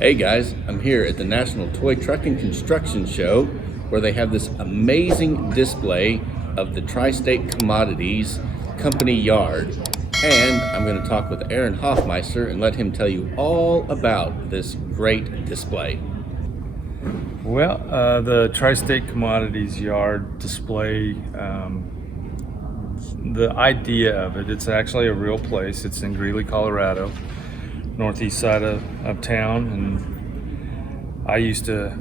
Hey guys, I'm here at the National Toy Truck and Construction Show where they have this amazing display of the Tri-State Commodities Company yard. And I'm going to talk with Arron Hofmeister and let him tell you all about this great display. Well, the Tri-State Commodities Yard display, the idea of it, it's actually a real place. It's in Greeley, Colorado, northeast side of town. And I used to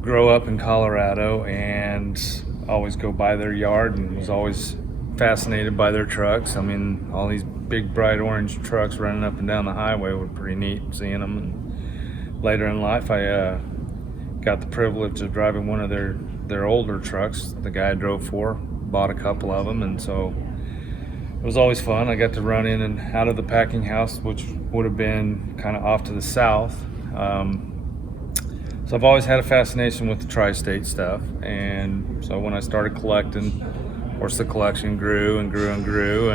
grow up in Colorado and always go by their yard and was always fascinated by their trucks. I mean, all these big bright orange trucks running up and down the highway were pretty neat seeing them. And later in life, I got the privilege of driving one of their older trucks. The guy I drove for bought a couple of them, and so it was always fun. I got to run in and out of the packing house, which would have been kind of off to the south. So I've always had a fascination with the tri-state stuff, and so when I started collecting, of course the collection grew and grew and grew,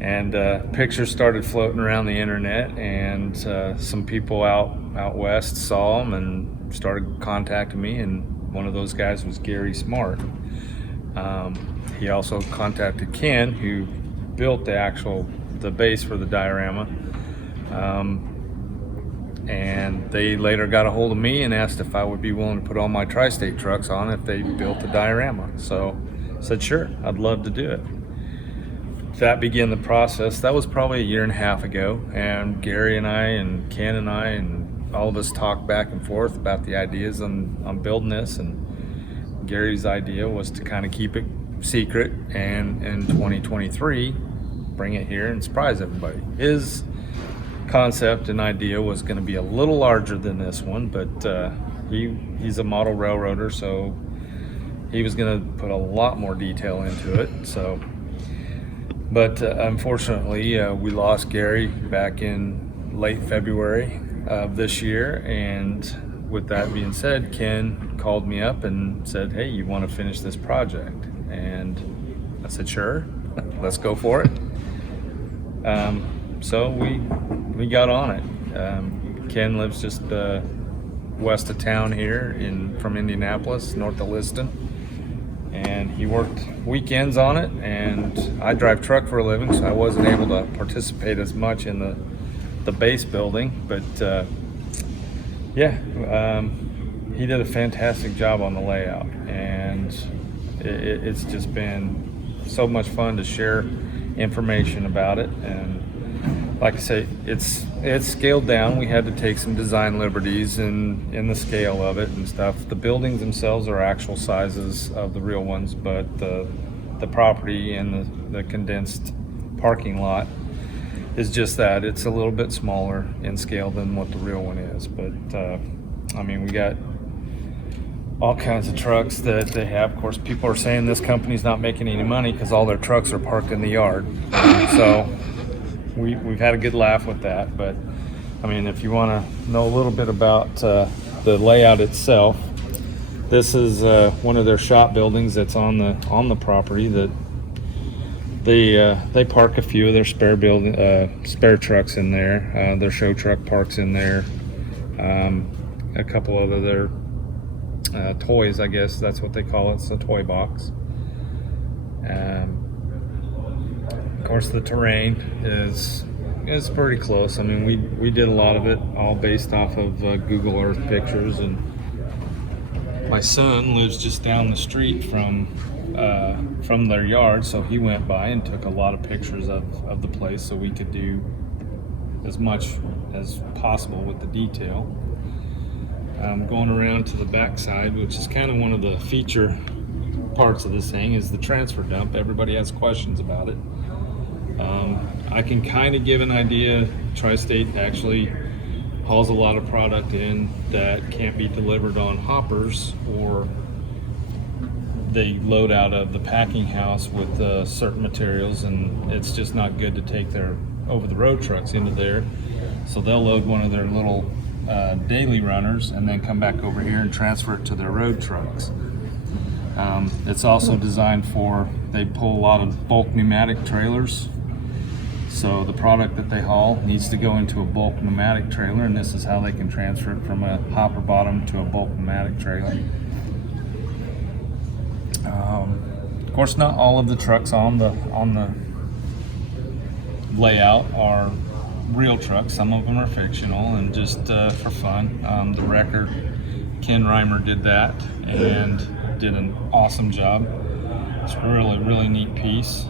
and pictures started floating around the internet, and some people out west saw them and started contacting me, and one of those guys was Gary Smart. He also contacted Ken, who built the base for the diorama, and they later got a hold of me and asked if I would be willing to put all my tri-state trucks on if they built the diorama. So I said sure, I'd love to do it. That began the process. That was probably a year and a half ago, and Gary and I and Ken and I and all of us talked back and forth about the ideas on building this, and Gary's idea was to kind of keep it secret and in 2023 bring it here and surprise everybody. His concept and idea was going to be a little larger than this one, but he's a model railroader, so he was going to put a lot more detail into it. But unfortunately, we lost Gary back in late February of this year, and with that being said, Ken called me up and said, hey, you want to finish this project? And I said, sure, let's go for it. So we got on it. Ken lives just west of town here from Indianapolis, north of Liston. And he worked weekends on it, and I drive truck for a living, so I wasn't able to participate as much in the base building, but he did a fantastic job on the layout, and it's just been so much fun to share information about it. And like I say, it's scaled down. We had to take some design liberties in the scale of it and stuff. The buildings themselves are actual sizes of the real ones, but the property and the condensed parking lot is just that. It's a little bit smaller in scale than what the real one is. But I mean, we got all kinds of trucks that they have. Of course, people are saying this company's not making any money because all their trucks are parked in the yard. So we've had a good laugh with that. But I mean, if you want to know a little bit about the layout itself, this is one of their shop buildings that's on the property. That they park a few of their spare trucks in there. Their show truck parks in there. A couple of their toys, I guess that's what they call it. It's a toy box. Of course, the terrain is pretty close. I mean, we did a lot of it all based off of Google Earth pictures, and my son lives just down the street from their yard, so he went by and took a lot of pictures of the place so we could do as much as possible with the detail. Going around to the back side, which is kind of one of the feature parts of this thing, is the transfer dump. Everybody has questions about it. I can kind of give an idea. Tri-State actually hauls a lot of product in that can't be delivered on hoppers, or they load out of the packing house with certain materials, and it's just not good to take their over-the-road trucks into there. So they'll load one of their little daily runners and then come back over here and transfer it to their road trucks. It's also designed for, they pull a lot of bulk pneumatic trailers, So the product that they haul needs to go into a bulk pneumatic trailer, and this is how they can transfer it from a hopper bottom to a bulk pneumatic trailer. Of course, not all of the trucks on the layout are real trucks. Some of them are fictional and just for fun. The wrecker, Ken Reimer, did that and did an awesome job. It's a really neat piece.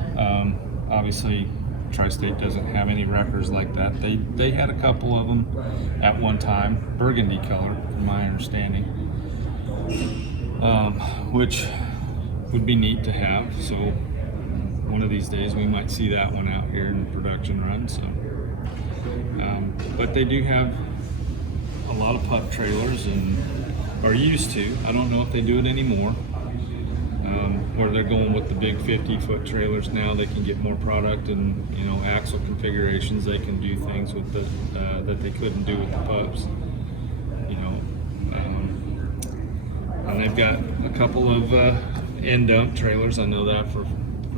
Obviously, Tri-State doesn't have any wreckers like that. They had a couple of them at one time, burgundy color, from my understanding, which would be neat to have. So one of these days we might see that one out here in production run. So, but they do have a lot of pup trailers, and are used to. I don't know if they do it anymore. Where they're going with the big 50-foot trailers now, they can get more product and, you know, axle configurations. They can do things with the that they couldn't do with the pups, you know. And they've got a couple of end dump trailers. I know that for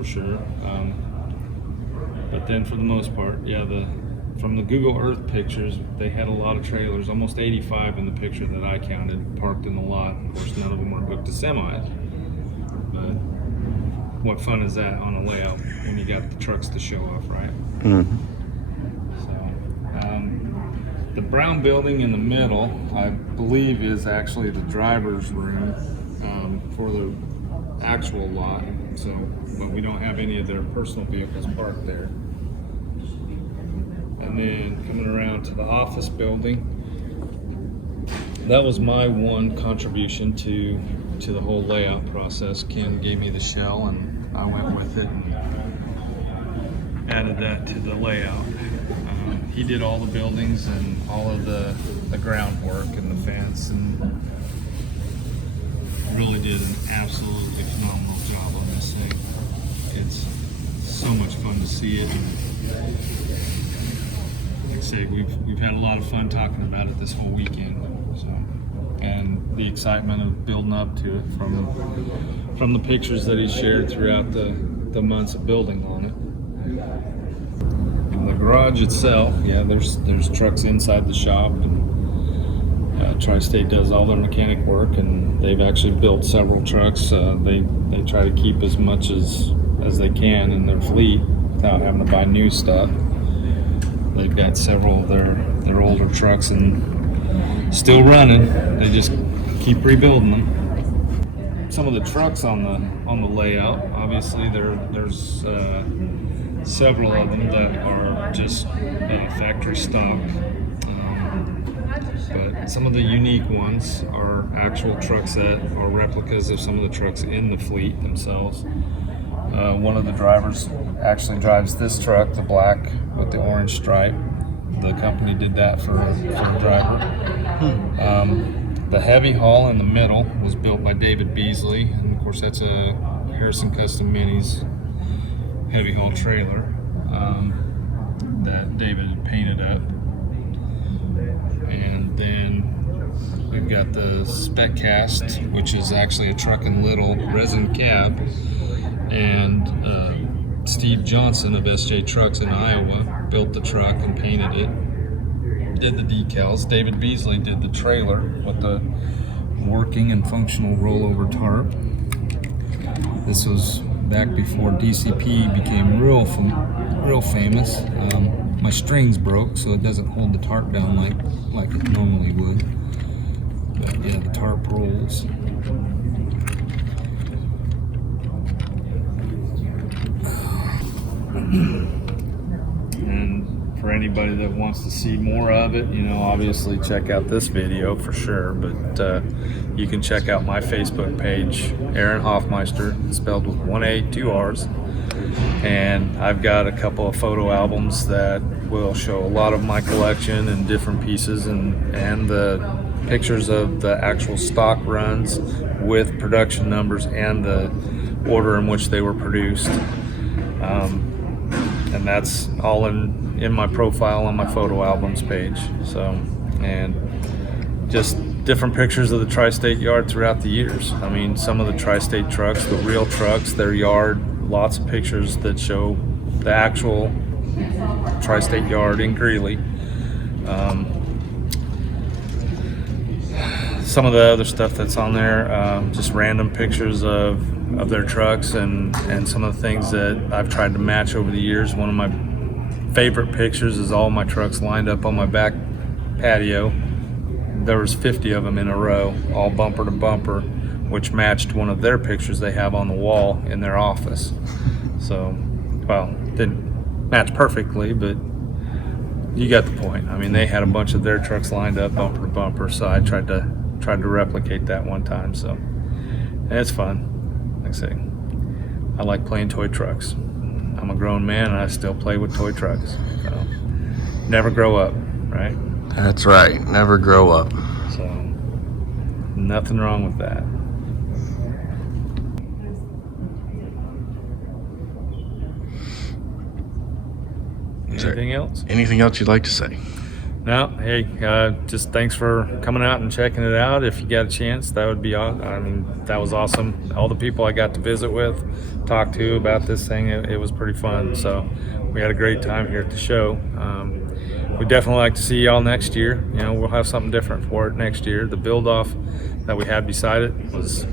sure. But then for the most part, yeah, from the Google Earth pictures, they had a lot of trailers, almost 85 in the picture that I counted, parked in the lot. Of course, none of them were hooked to semis. But what fun is that on a layout when you got the trucks to show off, right? Mm-hmm. So, the brown building in the middle, I believe, is actually the driver's room for the actual lot. So, but we don't have any of their personal vehicles parked there. And then coming around to the office building, that was my one contribution to the whole layout process. Ken gave me the shell and I went with it and added that to the layout. He did all the buildings and all of the groundwork and the fence, and really did an absolutely phenomenal job on this thing. It's so much fun to see it. Like I say, we've had a lot of fun talking about it this whole weekend. So, and the excitement of building up to it from the pictures that he shared throughout the months of building on it. And the garage itself, yeah, there's trucks inside the shop, and Tri-State does all their mechanic work, and they've actually built several trucks. They try to keep as much as they can in their fleet without having to buy new stuff. They've got several of their older trucks and still running. They just keep rebuilding them. Some of the trucks on the layout, obviously there's several of them that are just factory stock. But some of the unique ones are actual trucks that are replicas of some of the trucks in the fleet themselves. One of the drivers actually drives this truck, the black with the orange stripe. The company did that for the driver. The heavy haul in the middle was built by David Beasley, and of course that's a Harrison Custom Minis heavy haul trailer that David had painted up. And then we've got the Spec Cast, which is actually a Truck and Little resin cab, and Steve Johnson of SJ Trucks in Iowa built the truck and painted it, did the decals. David Beasley did the trailer with the working and functional rollover tarp. This was back before DCP became real famous. My strings broke, so it doesn't hold the tarp down like it normally would. But yeah, the tarp rolls. And for anybody that wants to see more of it, you know, obviously check out this video for sure, but you can check out my Facebook page, Arron Hofmeister, spelled with 1 A, 2 R's. And I've got a couple of photo albums that will show a lot of my collection and different pieces, and the pictures of the actual stock runs with production numbers and the order in which they were produced. And that's all in my profile on my photo albums page. So, and just different pictures of the Tri-State yard throughout the years. I mean, some of the Tri-State trucks, the real trucks, their yard, lots of pictures that show the actual Tri-State Yard in Greeley. Some of the other stuff that's on there, just random pictures of their trucks and some of the things that I've tried to match over the years. One of my favorite pictures is all my trucks lined up on my back patio. There was 50 of them in a row, all bumper to bumper, which matched one of their pictures they have on the wall in their office. So, well, didn't match perfectly, but you got the point. I mean, they had a bunch of their trucks lined up bumper to bumper, so I tried to replicate that one time. So, and it's fun. Like I say, I like playing toy trucks. I'm a grown man and I still play with toy trucks. So, never grow up, right? That's right. Never grow up. So, nothing wrong with that. Anything else? Anything else you'd like to say? No, hey, just thanks for coming out and checking it out. If you got a chance, that would be awesome. I mean, that was awesome. All the people I got to visit with, talk to about this thing, it was pretty fun. So we had a great time here at the show. We'd definitely like to see y'all next year. You know, we'll have something different for it next year. The build-off that we had beside it was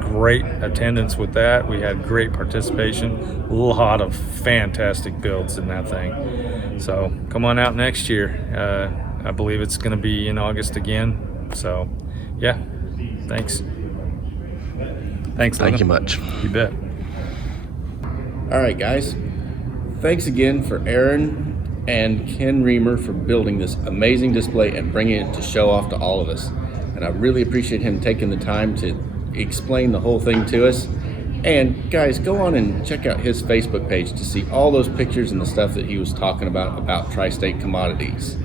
great attendance with that. We had great participation, a lot of fantastic builds in that thing. So come on out next year. I believe it's going to be in August again. So yeah, thanks. Thanks, Logan. Thank you much. You bet. All right, guys. Thanks again for Arron and Ken Reimer for building this amazing display and bringing it to show off to all of us. And I really appreciate him taking the time to explain the whole thing to us. And guys, go on and check out his Facebook page to see all those pictures and the stuff that he was talking about Tri-State Commodities.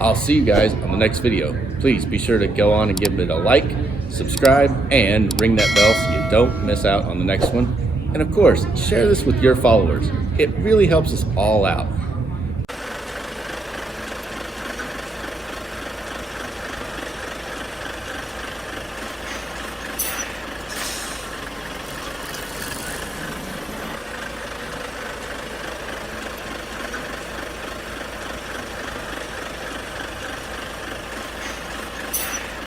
I'll see you guys on the next video. Please be sure to go on and give it a like, subscribe, and ring that bell so you don't miss out on the next one. And of course, share this with your followers. It really helps us all out.